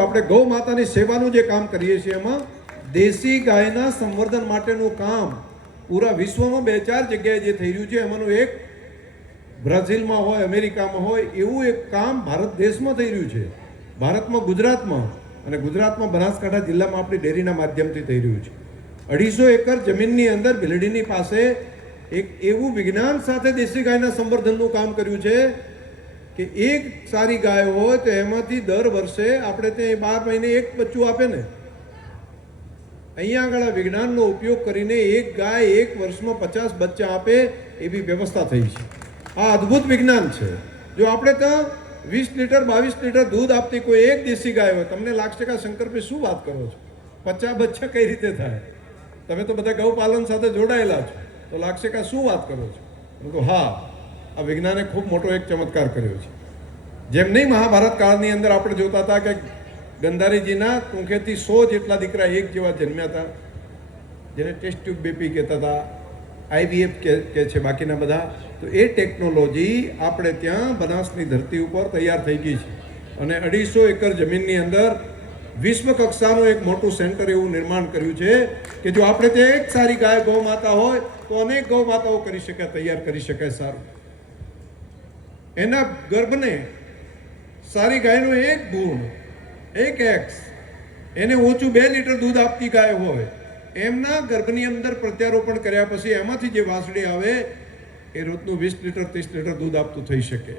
આપણે ગૌ માતાની સેવાનું જે કામ કરીએ છીએ એમાં દેશી ગાયના સંવર્ધન માટેનું કામ પૂરા વિશ્વમાં 2-4 જગ્યાએ જે થઈ રહ્યું છે એમાંનું એક બ્રાઝિલમાં હોય, અમેરિકામાં હોય એવું એક કામ ભારત દેશમાં થઈ રહ્યું છે. ભારતમાં ગુજરાતમાં અને ગુજરાતમાં બનાસકાંઠા જિલ્લામાં આપણી ડેરીના માધ્યમથી થઈ રહ્યું છે. 250 એકર જમીનની અંદર ભીલડીની પાસે એક એવું વિજ્ઞાન સાથે દેશી ગાયના સંવર્ધનનું કામ કર્યું છે કે એક સારી ગાય હોય તો એમાંથી દર વર્ષે આપણે ત્યાં 12 મહિને એક બચ્ચું આપે ને, અહીંયા આગળ આ વિજ્ઞાનનો ઉપયોગ કરીને એક ગાય એક વર્ષમાં 50 બચ્ચા આપે એવી વ્યવસ્થા થઈ છે. આ અદ્ભુત વિજ્ઞાન છે. જો આપણે ત્યાં 20 લીટર 22 લીટર દૂધ આપતી કોઈ એક દેશી ગાય હોય, તમને લાગશે કે શંકરભાઈ શું વાત કરો છો, 50 બચ્ચા કઈ રીતે થાય? તમે તો બધા ગૌપાલન સાથે જોડાયેલા છો, તો લાગશે કે શું વાત કરો છો. પરંતુ હા, આ વિજ્ઞાને ખૂબ મોટો એક ચમત્કાર કર્યો છે. જેમ નહીં મહાભારત કાળની અંદર આપણે જોતા હતા કે ગંધારીજીના કુંખેથી 100 જેટલા દીકરા એક જેવા જન્મ્યા હતા, જેને ટેસ્ટ ટ્યુબ બેબી કહેતા હતા, IVF કે છે બાકીના બધા. તો એ ટેકનોલોજી આપણે ત્યાં બનાસની ધરતી ઉપર તૈયાર થઈ ગઈ છે અને 250 એકર જમીનની અંદર વિશ્વ કક્ષાનું એક મોટું સેન્ટર એવું નિર્માણ કર્યું છે કે જો આપણે ત્યાં એક સારી ગાય ગૌ માતા હોય તો અનેક ગૌ માતાઓ કરી શકાય, તૈયાર કરી શકાય. સારું, એના ગર્ભને સારી ગાયનો એક ગુણ, એક એક્સ, એને ઓછું 2 લીટર દૂધ આપતી ગાય હોય, એમના ગર્ભની અંદર પ્રત્યારોપણ કર્યા પછી એમાંથી જે વાસળી આવે એ રોજનું 20 લીટર 30 લીટર દૂધ આપતું થઈ શકે.